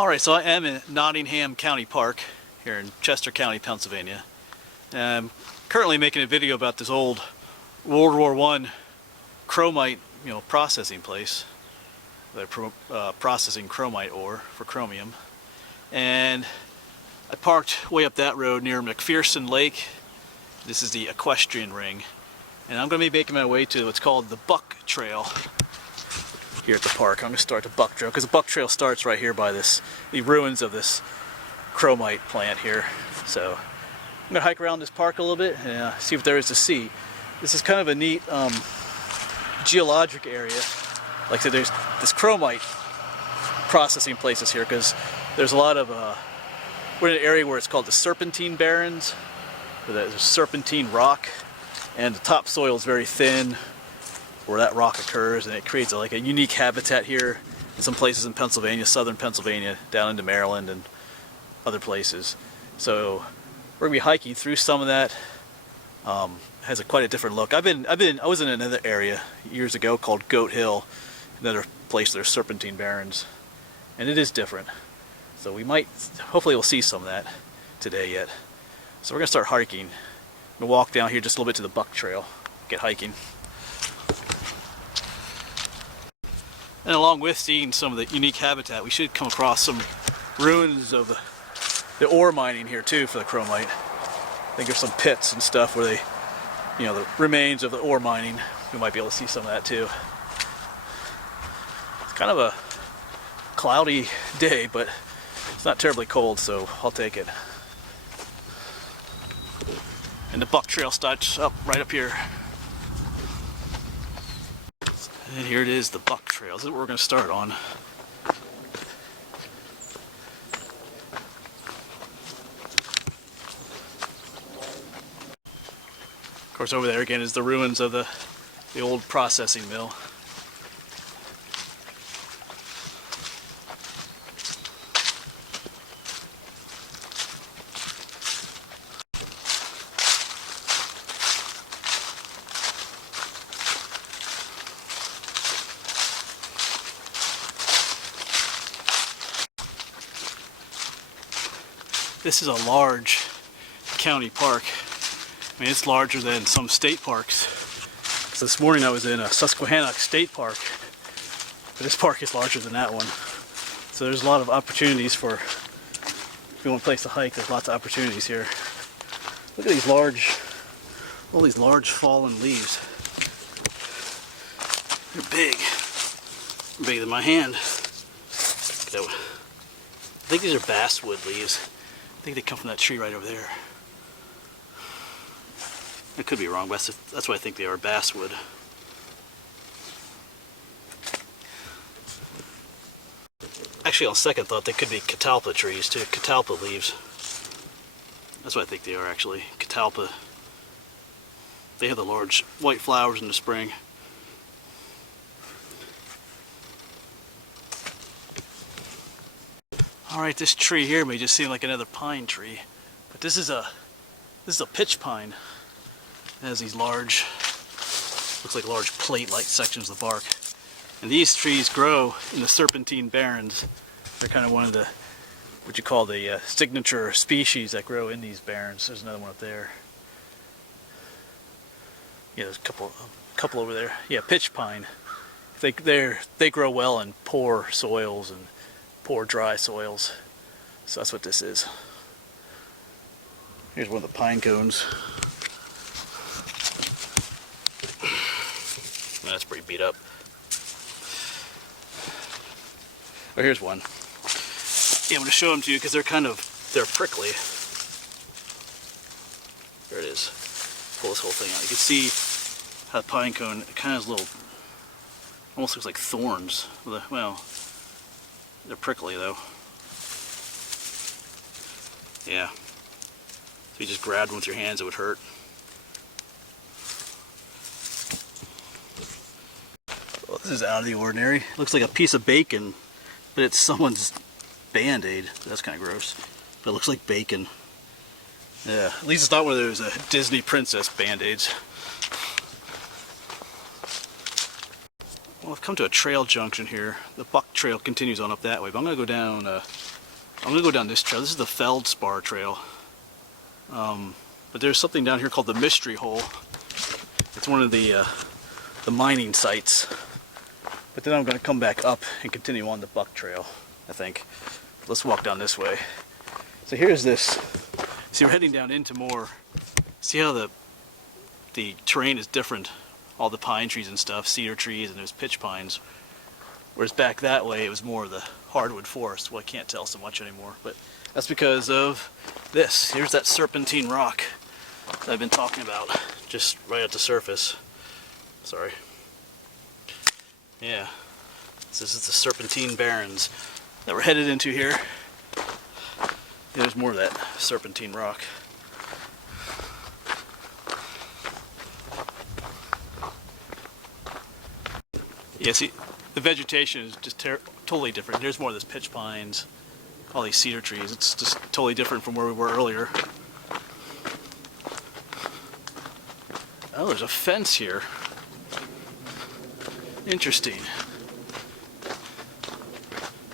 Alright, so I am in Nottingham County Park here in Chester County, Pennsylvania. And I'm currently making a video about this old World War I chromite, processing place. They're processing chromite ore for chromium. And I parked way up that road near McPherson Lake. This is the equestrian ring. And I'm going to be making my way to what's called the Buck Trail here at the park. I'm going to start the Buck Trail because the Buck Trail starts right here by the ruins of this chromite plant here. So I'm going to hike around this park a little bit and see what there is to see. This is kind of a neat geologic area. Like I said, there's this chromite processing places here because there's a lot of we're in an area where it's called the Serpentine Barrens, where there's serpentine rock, and the topsoil is very thin where that rock occurs, and it creates like a unique habitat here in some places in Pennsylvania, southern Pennsylvania, down into Maryland and other places. So we're gonna be hiking through some of that. Has quite a different look. I was in another area years ago called Goat Hill, another place there's Serpentine Barrens, and it is different. So hopefully we'll see some of that today yet. So we're gonna start hiking. I'm gonna walk down here just a little bit to the Buck Trail, get hiking. And along with seeing some of the unique habitat, we should come across some ruins of the ore mining here too for the chromite. I think there's some pits and stuff where they, the remains of the ore mining. We might be able to see some of that too. It's kind of a cloudy day, but it's not terribly cold, so I'll take it. And the Buck Trail starts up right up here. And here it is, the Buck Trail. This is what we're going to start on. Of course, over there again is the ruins of the old processing mill. This is a large county park. I mean, it's larger than some state parks. So this morning I was in a Susquehannock State Park, but this park is larger than that one. So there's a lot of opportunities for, if you want a place to hike, there's lots of opportunities here. Look at these all these large fallen leaves. They're big. They're bigger than my hand. I think these are basswood leaves. I think they come from that tree right over there. I could be wrong, but that's what I think they are, basswood. Actually, on second thought, they could be catalpa trees too, catalpa leaves. That's what I think they are, actually, catalpa. They have the large white flowers in the spring. Alright, this tree here may just seem like another pine tree, but this is a pitch pine. It has these large, looks like large plate-like sections of the bark. And these trees grow in the Serpentine Barrens. They're kind of one of the, what you call the signature species that grow in these barrens. There's another one up there. Yeah, there's a couple over there. Yeah, pitch pine. They grow well in poor soils and poor dry soils. So that's what this is. Here's one of the pine cones. That's pretty beat up. Oh, here's one. Yeah, I'm going to show them to you because they're prickly. There it is. Pull this whole thing out. You can see how the pine cone, it kind of has little, almost looks like thorns. Well, they're prickly though. Yeah. So you just grab them with your hands, it would hurt. Well, this is out of the ordinary. Looks like a piece of bacon, but it's someone's Band-Aid. That's kind of gross. But it looks like bacon. Yeah, at least it's not one of those Disney princess Band-Aids. Well, I've come to a trail junction here. The Buck Trail continues on up that way, but I'm going to go down I'm gonna go down this trail. This is the Feldspar Trail. But there's something down here called the Mystery Hole. It's one of the mining sites. But then I'm gonna come back up and continue on the Buck Trail, I think. Let's walk down this way. So here's this. See, we're heading down into more. See how the terrain is different. All the pine trees and stuff, cedar trees, and there's pitch pines. Whereas back that way, it was more of the hardwood forest. Well, I can't tell so much anymore, but that's because of this. Here's that serpentine rock that I've been talking about, just right at the surface. Sorry. Yeah, this is the Serpentine Barrens that we're headed into here. There's more of that serpentine rock. Yeah, see, the vegetation is just totally different. There's more of this pitch pines, all these cedar trees. It's just totally different from where we were earlier. Oh, there's a fence here. Interesting.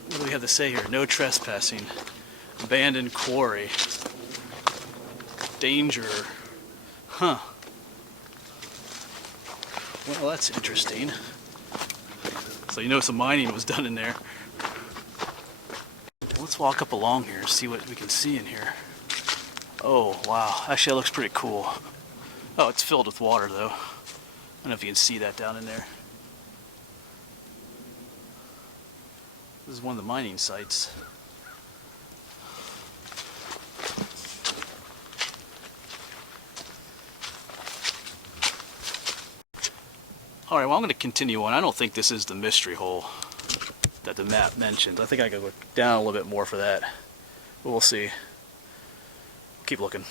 What do we have to say here? No trespassing. Abandoned quarry. Danger. Huh. Well, that's interesting. So you know some mining was done in there. Let's walk up along here and see what we can see in here. Oh, wow. Actually, that looks pretty cool. Oh, it's filled with water, though. I don't know if you can see that down in there. This is one of the mining sites. Alright, well, I'm going to continue on. I don't think this is the mystery hole that the map mentions. I think I could go down a little bit more for that. But we'll see. Keep looking.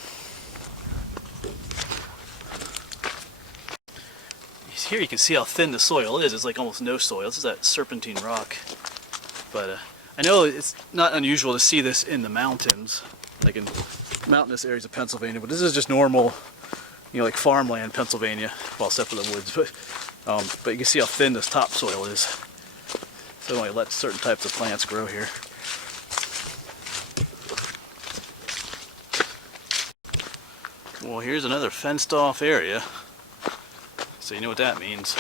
Here you can see how thin the soil is. It's like almost no soil. This is that serpentine rock. But I know it's not unusual to see this in the mountains, like in mountainous areas of Pennsylvania, but this is just normal, you know, like farmland Pennsylvania, well, except for the woods. But you can see how thin this topsoil is. So it only lets certain types of plants grow here. Well, here's another fenced off area. So you know what that means.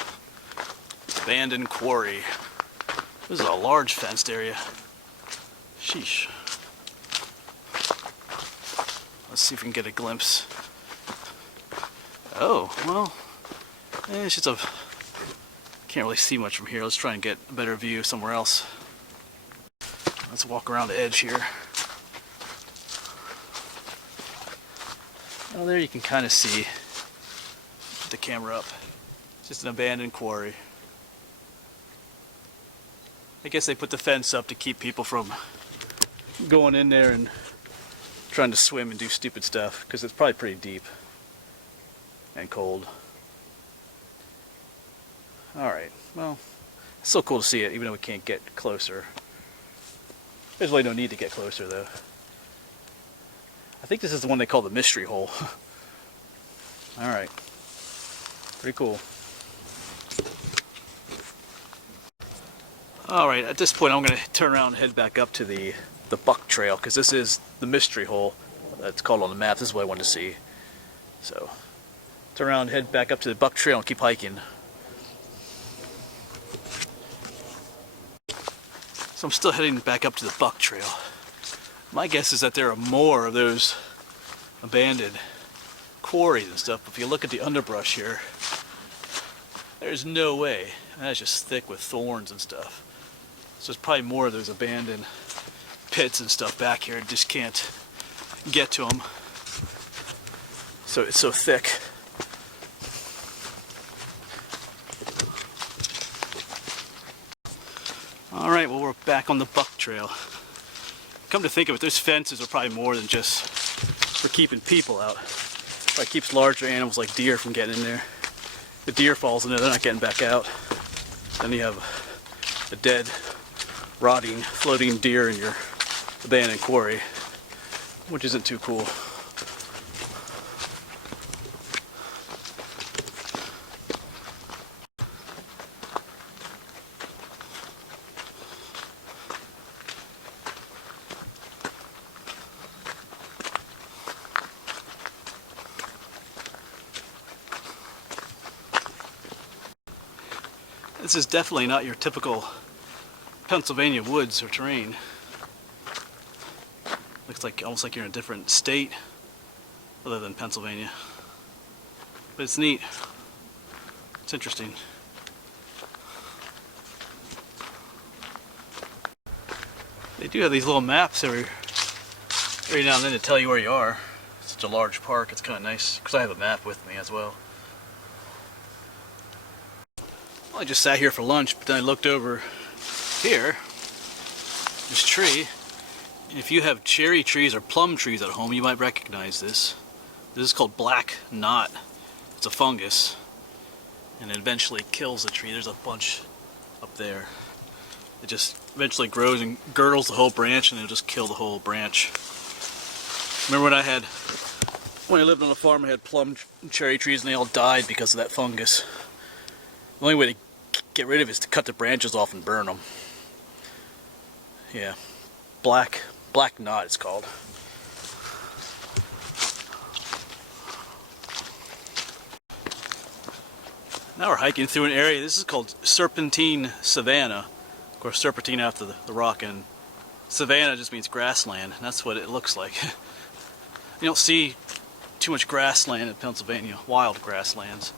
Abandoned quarry. This is a large fenced area. Sheesh. Let's see if we can get a glimpse. Oh, well, it's just a... Can't really see much from here. Let's try and get a better view somewhere else. Let's walk around the edge here. Well, there you can kind of see. Put the camera up. It's just an abandoned quarry. I guess they put the fence up to keep people from going in there and trying to swim and do stupid stuff, because it's probably pretty deep and cold. Alright, well, it's still cool to see it, even though we can't get closer. There's really no need to get closer, though. I think this is the one they call the mystery hole. Alright, pretty cool. Alright, at this point I'm going to turn around and head back up to the Buck Trail, because this is the mystery hole that's called on the map. This is what I wanted to see. So, turn around and head back up to the Buck Trail and keep hiking. So I'm still heading back up to the Buck Trail. My guess is that there are more of those abandoned quarries and stuff. If you look at the underbrush here, there's no way. That's just thick with thorns and stuff. So there's probably more of those abandoned pits and stuff back here. Just can't get to them. So it's so thick. Alright, well, we're back on the Buck Trail. Come to think of it, those fences are probably more than just for keeping people out. It keeps larger animals like deer from getting in there. The deer falls in there, they're not getting back out. Then you have a dead, rotting, floating deer in your abandoned quarry, which isn't too cool. This is definitely not your typical Pennsylvania woods or terrain. Looks like almost like you're in a different state other than Pennsylvania. But it's neat. It's interesting. They do have these little maps every now and then to tell you where you are. It's such a large park, it's kind of nice because I have a map with me as well. Well, I just sat here for lunch, but then I looked over here, this tree. If you have cherry trees or plum trees at home, you might recognize this. This is called black knot. It's a fungus, and it eventually kills the tree. There's a bunch up there. It just eventually grows and girdles the whole branch, and it'll just kill the whole branch. Remember when I lived on a farm, I had plum and cherry trees, and they all died because of that fungus. The only way to get rid of it is to cut the branches off and burn them. Yeah, black knot it's called. Now we're hiking through an area. This is called Serpentine Savanna. Of course, serpentine after the rock, and savanna just means grassland, and that's what it looks like. You don't see too much grassland in Pennsylvania, wild grasslands.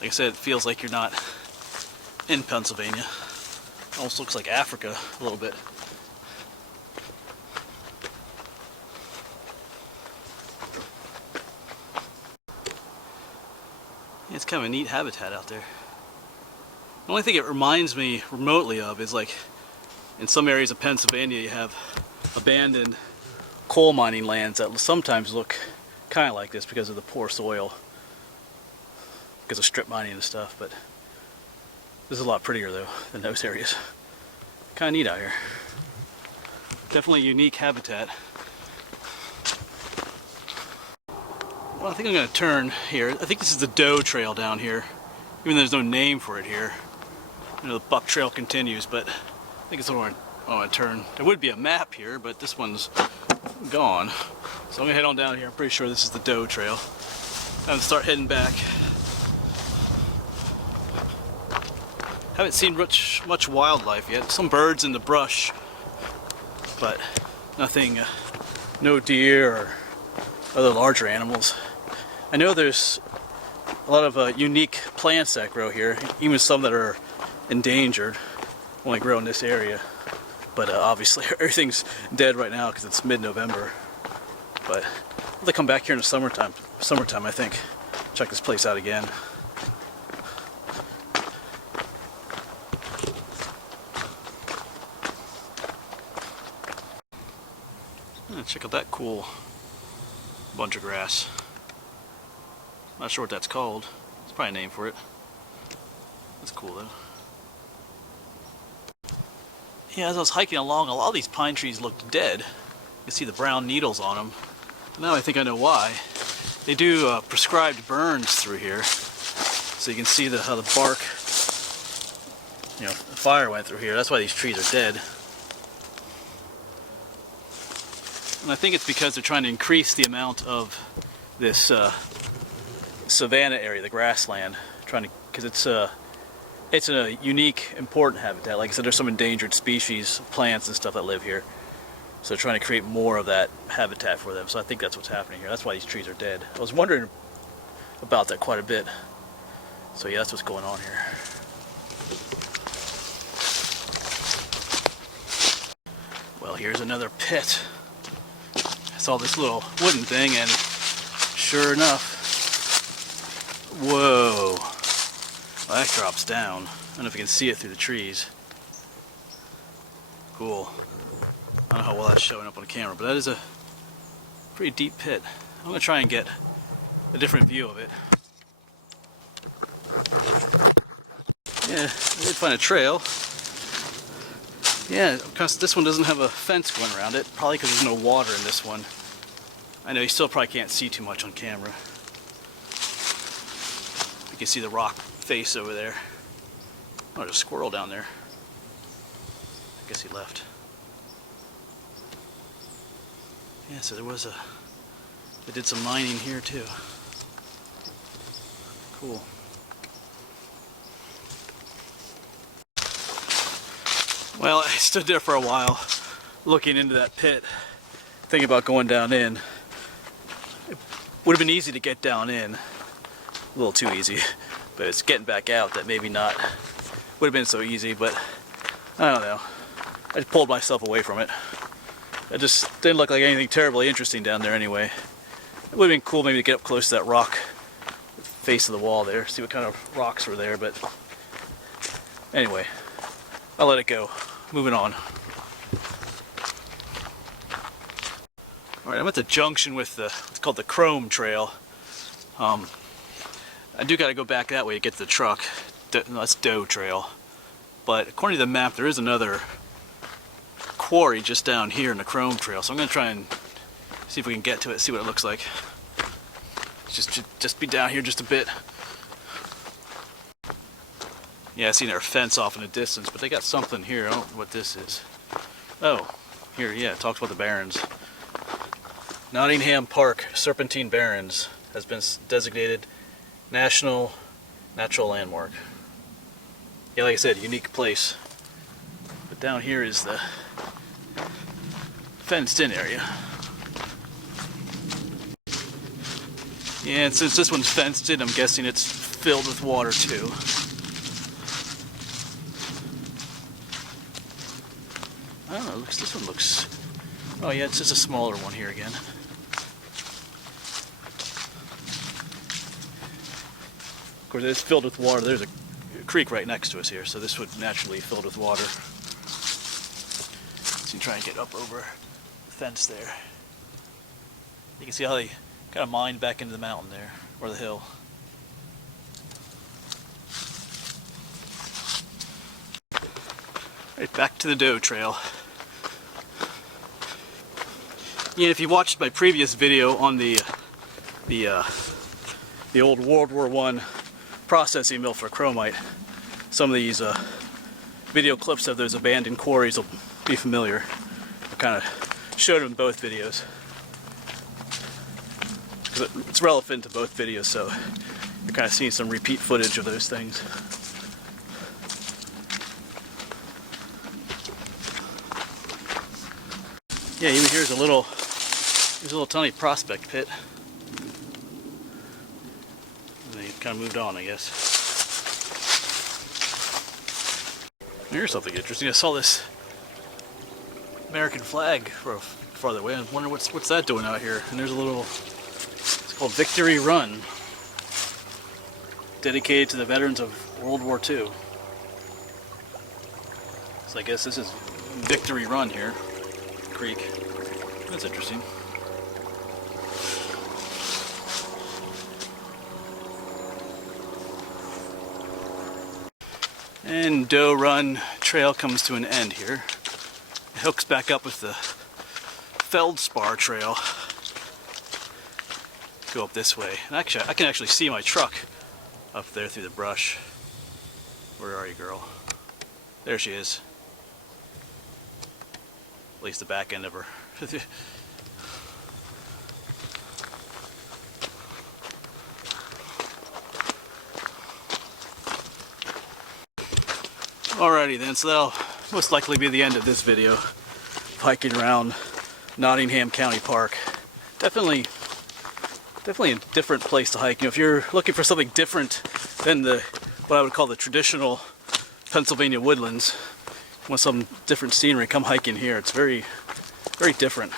Like I said, it feels like you're not in Pennsylvania. It almost looks like Africa a little bit. It's kind of a neat habitat out there. The only thing it reminds me remotely of is, like, in some areas of Pennsylvania you have abandoned coal mining lands that sometimes look kind of like this because of the poor soil, because of strip mining and stuff, but this is a lot prettier though than those areas. Kind of neat out here. Definitely unique habitat. Well, I think I'm going to turn here. I think this is the Doe Trail down here, even though there's no name for it here. You know, the Buck Trail continues, but I think it's where I want to turn. There would be a map here, but this one's gone. So I'm going to head on down here. I'm pretty sure this is the Doe Trail. I'm going to start heading back. Haven't seen much wildlife yet. Some birds in the brush, but nothing, no deer or other larger animals. I know there's a lot of unique plants that grow here, even some that are endangered, only grow in this area. But obviously everything's dead right now because it's mid-November. But they'll come back here in the summertime I think. Check this place out again. Check out that cool bunch of grass. Not sure what that's called. There's probably a name for it. That's cool though. Yeah, as I was hiking along, a lot of these pine trees looked dead. You can see the brown needles on them. Now I think I know why. They do prescribed burns through here, so you can see how the bark, you know, the fire went through here. That's why these trees are dead. And I think it's because they're trying to increase the amount of this savanna area, the grassland, because it's a unique, important habitat. Like I said, there's some endangered species, plants and stuff that live here. So they're trying to create more of that habitat for them. So I think that's what's happening here. That's why these trees are dead. I was wondering about that quite a bit. So yeah, that's what's going on here. Well, here's another pit. I saw this little wooden thing, and sure enough, whoa, well, that drops down. I don't know if you can see it through the trees. Cool. I don't know how well that's showing up on camera, but that is a pretty deep pit. I'm going to try and get a different view of it. Yeah, I did find a trail. Yeah, because this one doesn't have a fence going around it, probably because there's no water in this one. I know you still probably can't see too much on camera. You can see the rock face over there. Oh, there's a squirrel down there. I guess he left. Yeah, so they did some mining here too. Cool. Well, I stood there for a while looking into that pit, thinking about going down in. It would have been easy to get down in, a little too easy, but it's getting back out that maybe not would have been so easy, but I don't know. I just pulled myself away from it. It just didn't look like anything terribly interesting down there anyway. It would have been cool maybe to get up close to that rock face of the wall there, see what kind of rocks were there, but anyway, I'll let it go. Moving on. Alright, I'm at the junction with what's called the Chrome Trail. I do gotta go back that way to get to the truck. That's Doe Trail. But according to the map, there is another quarry just down here in the Chrome Trail, so I'm gonna try and see if we can get to it, see what it looks like. Just be down here just a bit. Yeah, I seen their fence off in the distance, but they got something here. I don't know what this is. Oh, here, yeah, it talks about the Barrens. Nottingham Park, Serpentine Barrens, has been designated National Natural Landmark. Yeah, like I said, unique place. But down here is the fenced-in area. Yeah, and since this one's fenced in, I'm guessing it's filled with water too. I don't know, this one looks... Oh yeah, it's just a smaller one here again. Of course, it's filled with water. There's a creek right next to us here, so this would naturally be filled with water. So you try and get up over the fence there. You can see how they kind of mined back into the mountain there, or the hill. Right, back to the Doe Trail. Yeah, if you watched my previous video on the old World War I processing mill for chromite, some of these video clips of those abandoned quarries will be familiar. I kind of showed them in both videos. It's relevant to both videos, so you're kind of seeing some repeat footage of those things. Yeah, even here's a little tiny prospect pit. And they kind of moved on, I guess. Here's something interesting. I saw this American flag farther away. I wonder what's that doing out here. And there's a little... called Victory Run, dedicated to the veterans of World War II. So I guess this is Victory Run here, creek. That's interesting. And Doe Run Trail comes to an end here. It hooks back up with the Feldspar Trail. Go up this way, and actually I can actually see my truck up there through the brush. Where are you, girl? There she is. At least the back end of her. Alrighty then, so that'll most likely be the end of this video. Hiking around Nottingham County Park. Definitely a different place to hike. You know, if you're looking for something different than what I would call the traditional Pennsylvania woodlands, want some different scenery, come hiking here. It's very, very different.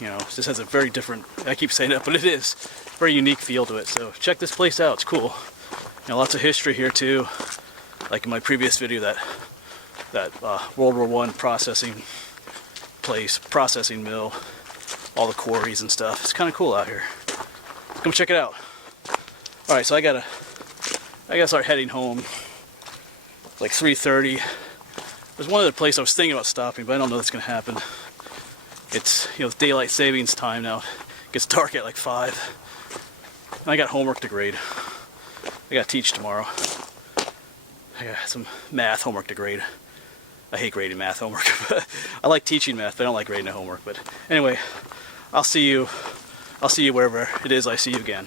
You know, it just has a very different, I keep saying that, but it is, very unique feel to it. So check this place out, it's cool. You know, lots of history here too. Like in my previous video, that World War I processing place, processing mill, all the quarries and stuff. It's kind of cool out here. Come check it out. Alright, so I gotta start heading home. Like 3:30. There's one other place I was thinking about stopping, but I don't know that's gonna happen. It's, you know, it's daylight savings time now. It gets dark at like 5. And I got homework to grade. I gotta teach tomorrow. I got some math homework to grade. I hate grading math homework. I like teaching math, but I don't like grading the homework. But anyway, I'll see you wherever it is I see you again.